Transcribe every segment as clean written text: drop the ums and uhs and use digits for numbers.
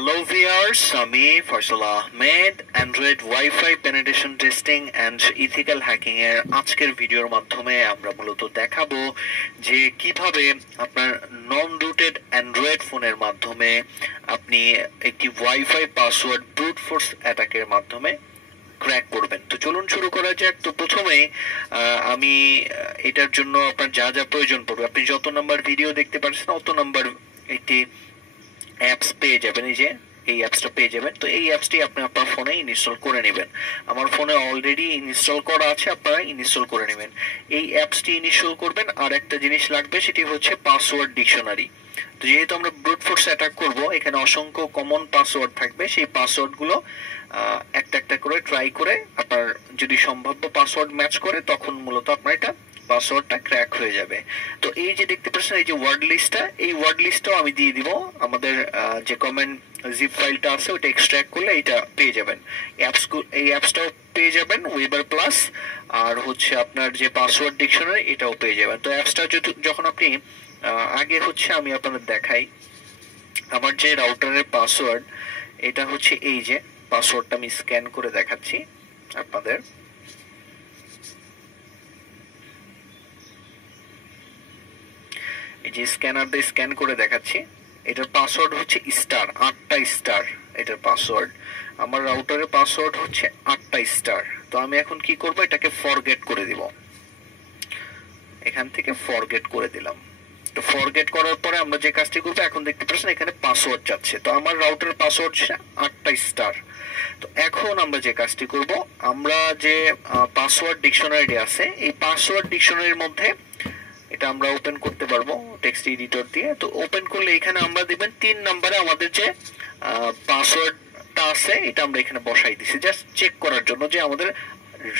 Hello viewers, আমি Faisal Ahmed Android wifi penetration testing and ethical hacking এর আজকের ভিডিওর মাধ্যমে আমরা মূলত দেখাবো যে কিভাবে আপনার নন রুটেড অ্যান্ড্রয়েড ফোনের মাধ্যমে আপনি একটি ওয়াইফাই পাসওয়ার্ড ব্রুট ফোর্স অ্যাটাকের মাধ্যমে ক্র্যাক করবেন। তো চলুন শুরু করা যাক। তো প্রথমেই আমি এটার জন্য আপনার যা যা প্রয়োজন পড়বে, আপনি যত নাম্বার ভিডিও দেখতে পাচ্ছেন অত নাম্বার একটি অ্যাপস পেয়ে যাবেন। এই যে এই অ্যাপসটা পেয়ে যাবেন। তো এই অ্যাপসটি আপনি আপনার ফোনে ইনস্টল করে নেবেন। আমার ফোনে অলরেডি ইনস্টল করা আছে, আপনারা ইনস্টল করে নেবেন। এই অ্যাপসটি ইনস্টল করবেন। আর একটা জিনিস লাগবে, সেটি হচ্ছে পাসওয়ার্ড ডিকশনারি। তো যেহেতু আমরা ব্রুট ফোর্স অ্যাটাক করব, এখানে অসংখ্য কমন পাসওয়ার্ড থাকবে। সেই পাসওয়ার্ডগুলো একটা একটা করে ট্রাই করে আপনার যদি সম্ভাব্য পাসওয়ার্ড ম্যাচ করে, তখন মূলত আপনার এটা পাসওয়ার্ডটা ক্র্যাক হয়ে যাবে। তো এই যে দেখতে পাচ্ছেন এই যে ওয়ার্ড লিস্টটা, এই ওয়ার্ড লিস্টটাও আমি দিয়ে দিব। আমাদের যে কমেন্ট জিপ ফাইলটা আছে ওটা এক্সট্রাক্ট করলে এটা পেয়ে যাবেন। এই অ্যাপসটাও পেয়ে যাবেন, ওয়েবার প্লাস, আর হচ্ছে আপনার যে পাসওয়ার্ড ডিকশনারি এটাও পেয়ে যাবেন। তো অ্যাপসটা যখন আপনি আগে হচ্ছে আমি আপনাদের দেখাই আমার যে রাউটারের পাসওয়ার্ড, এটা হচ্ছে এই যে পাসওয়ার্ডটা আমি স্ক্যান করে দেখাচ্ছি আপনাদের। এই যে স্ক্যানার দিয়ে স্ক্যান করে দেখাচ্ছি। এটার পাসওয়ার্ড হচ্ছে স্টার, 8টা স্টার এটার পাসওয়ার্ড। আমার রাউটারের পাসওয়ার্ড হচ্ছে 8টা স্টার। তো আমি এখন কি করব, এটাকে ফরগেট করে দিব। এখান থেকে ফরগেট করে দিলাম। তো ফরগেট করার পরে আমরা যে কাজটি করবো, এখন দেখতে পাচ্ছেন এখানে পাসওয়ার্ড যাচ্ছে। তো আমার রাউটারের পাসওয়ার্ড হচ্ছে 8টা স্টার। তো এখন আমরা যে কাজটি করব, আমরা যে পাসওয়ার্ড ডিকশনারি আছে, এই পাসওয়ার্ড ডিকশনারির মধ্যে এটা আমরা ওপেন করতে পারবো টেক্সট এডিটর দিয়ে। তো ওপেন করলে এখানে আমরা দেখবেন 3 নম্বরে আমাদের যে পাসওয়ার্ডটা আছে এটা আমরা এখানে বসাই দিছি, জাস্ট চেক করার জন্য যে আমাদের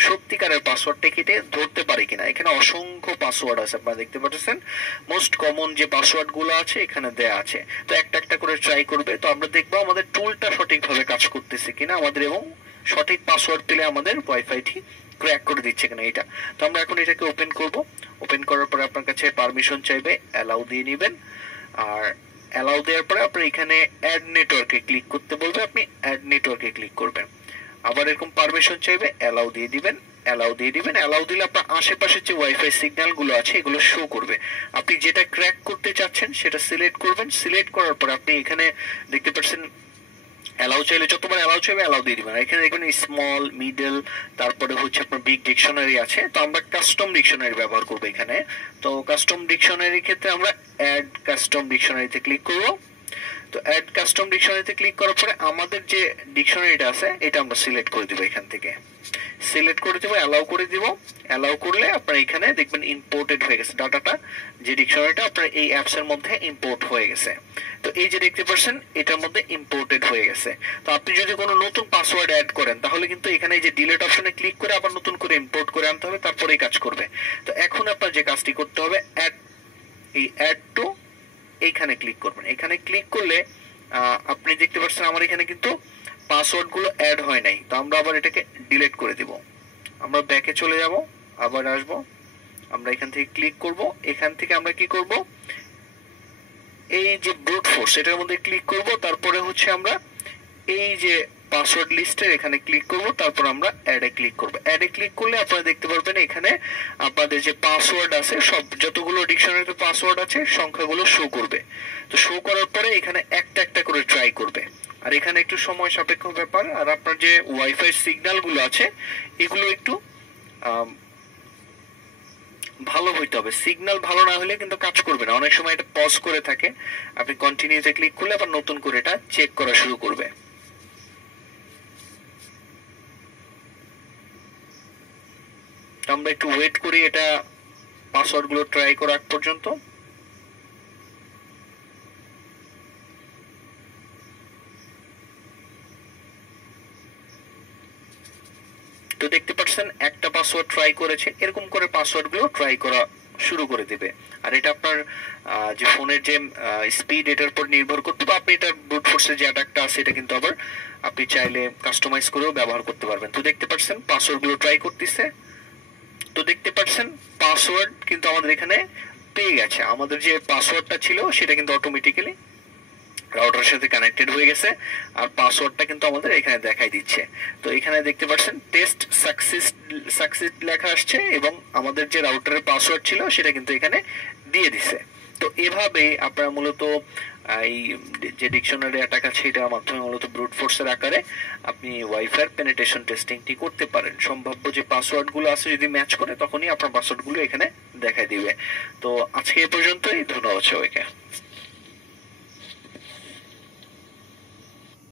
সত্যিকারের পাসওয়ার্ডটা কেটে ধরতে পারে কিনা। এখানে অসংখ্য পাসওয়ার্ড আছে, আপনারা দেখতে পাচ্ছেন। মোস্ট কমন যে পাসওয়ার্ড গুলো আছে এখানে দেয়া আছে। তো একটা একটা করে ট্রাই করবে। তো আমরা দেখবো আমাদের টুলটা সঠিকভাবে কাজ করতেছে কিনা আমাদের, এবং সঠিক পাসওয়ার্ড পেলে আমাদের ওয়াইফাইটি ক্র্যাক করে দিচ্ছে কিনা এটা। তো আমরা এখন এটাকে ওপেন করব। ওপেন করার পরে আপনার কাছে পারমিশন চাইবে, অ্যালাউ দিয়ে নেবেন। আর অ্যালাউ দেওয়ার পরে আপনার এখানে অ্যাড নেটওয়ার্কে ক্লিক করতে বলবে, আপনি অ্যাড নেটওয়ার্কে ক্লিক করবেন। আবার এরকম পারমিশন চাইবে, অ্যালাউ দিয়ে দিবেন, অ্যালাউ দিয়ে দিবেন। অ্যালাউ দিলে আপনার আশেপাশে যে ওয়াইফাই সিগন্যাল গুলো আছে এগুলো শো করবে। আপনি যেটা ক্র্যাক করতে চাচ্ছেন সেটা সিলেক্ট করবেন। সিলেক্ট করার পর আপনি এখানে দেখতে পাচ্ছেন অ্যালাউ চাইলে যতবার অ্যালাউ চাইবে অ্যালাউ দিয়ে দিবেন। এখানে দেখবেন স্মল, মিডল, তারপরে হচ্ছে আপনার বিগ ডিকশনারি আছে। তো আমরা কাস্টম ডিকশনারি ব্যবহার করবো এখানে। তো কাস্টম ডিকশনারির ক্ষেত্রে আমরা অ্যাড কাস্টম ডিকশনারিতে ক্লিক করব। তো অ্যাড কাস্টম ডিকশনারিতে ক্লিক করার পরে আমাদের যে ডিকশনারিটা আছে এটা আমরা সিলেক্ট করে দিব। এখান থেকে সিলেক্ট করে দিব, অ্যালাউ করে দিব। অ্যালাউ করলে আপনার এখানে দেখবেন ইম্পোর্টেড হয়ে গেছে ডাটাটা, যে ডিকশনারিটা আপনার এই অ্যাপস এর মধ্যে ইম্পোর্ট হয়ে গেছে। তো এই যে দেখতে পাচ্ছেন এটার মধ্যে ইম্পোর্টেড হয়ে গেছে। তো আপনি যদি কোনো নতুন পাসওয়ার্ড অ্যাড করেন তাহলে কিন্তু এখানে এই যে ডিলিট অপশনে ক্লিক করে আবার নতুন করে ইম্পোর্ট করে আনতে হবে, তারপরেই কাজ করবে। তো এখন আপনার যে কাজটি করতে হবে, অ্যাড টু এইখানে ক্লিক করবেন। এখানে ক্লিক করলে আপনি দেখতে পাচ্ছেন আমার এখানে কিন্তু পাসওয়ার্ড গুলো অ্যাড হয় নাই। তো আমরা আবার এটাকে ডিলিট করে দিব। আমরা ব্যাকে চলে যাব, আবার আসব, আমরা এখান থেকে ক্লিক করব। এখান থেকে আমরা কি করব, এই যে ব্রুট ফোর্স এটার মধ্যে ক্লিক করব। তারপরে হচ্ছে আমরা এই যে পাসওয়ার্ড লিস্টের এখানে ক্লিক করব। তারপর আমরা অ্যাডে ক্লিক করব। অ্যাডে ক্লিক করলে আপনারা দেখতে পারবেন এখানে আপনাদের যে পাসওয়ার্ড আছে, সব যতগুলো ডিকশনারিতে পাসওয়ার্ড আছে সংখ্যাগুলো শো করবে। তো শো করার পরে এখানে একটা একটা করে ট্রাই করবে। আর এখানে একটু সময় সাপেক্ষ ব্যাপার। আর আপনার যে ওয়াইফাই সিগন্যাল গুলো আছে এগুলো একটু ভালো হইতে হবে। সিগন্যাল ভালো না হলে কিন্তু কাজ করবে না। অনেক সময় এটা পজ করে থাকে। আপনি কন্টিনিউতে ক্লিক করলে আবার নতুন করে এটা চেক করা শুরু করবে। আমরা একটু ওয়েট করি এটা পাসওয়ার্ড গুলো ট্রাই করার পর্যন্ত। তো দেখতে পাচ্ছেন একটা পাসওয়ার্ড ট্রাই করেছে, এরকম করে পাসওয়ার্ড গুলো ট্রাই করা শুরু করে দিবে। আর এটা আপনার যে ফোনের যে স্পিড এটার উপর নির্ভর করতে, বা আপনি এটা ব্রুট ফোর্সের যে অ্যাটাকটা আছে এটা কিন্তু আবার আপনি চাইলে কাস্টমাইজ করেও ব্যবহার করতে পারবেন। তো দেখতে পাচ্ছেন পাসওয়ার্ড গুলো ট্রাই করতেছে। তো দেখতে পাচ্ছেন পাসওয়ার্ড কিন্তু আমাদের এখানে পেয়ে গেছে। আমাদের যে পাসওয়ার্ডটা ছিল সেটা কিন্তু অটোমেটিক্যালি রাউটারের সাথে কানেক্টেড হয়ে গেছে আর পাসওয়ার্ডটা কিন্তু আমাদের এখানে দেখাই দিচ্ছে। তো এখানে দেখতে পাচ্ছেন টেস্ট সাকসিড লেখা আসছে এবং আমাদের যে রাউটারের পাসওয়ার্ড ছিল সেটা কিন্তু এখানে দিয়ে দিছে। তো এভাবে আপনারা মূলত এই যে ডিকশনারি অ্যাটাক আছে এটার মাধ্যমে মূলত ব্রুট ফোর্সের আকারে আপনি ওয়াইফাই পেনিট্রেশন টেস্টিংটি করতে পারেন। সম্ভাব্য যে পাসওয়ার্ডগুলো আছে যদি ম্যাচ করে তখনই আপনার পাসওয়ার্ডগুলো এখানে দেখাই দিবে। তো আজকে এই পর্যন্তই, ধন্যবাদ সবাইকে।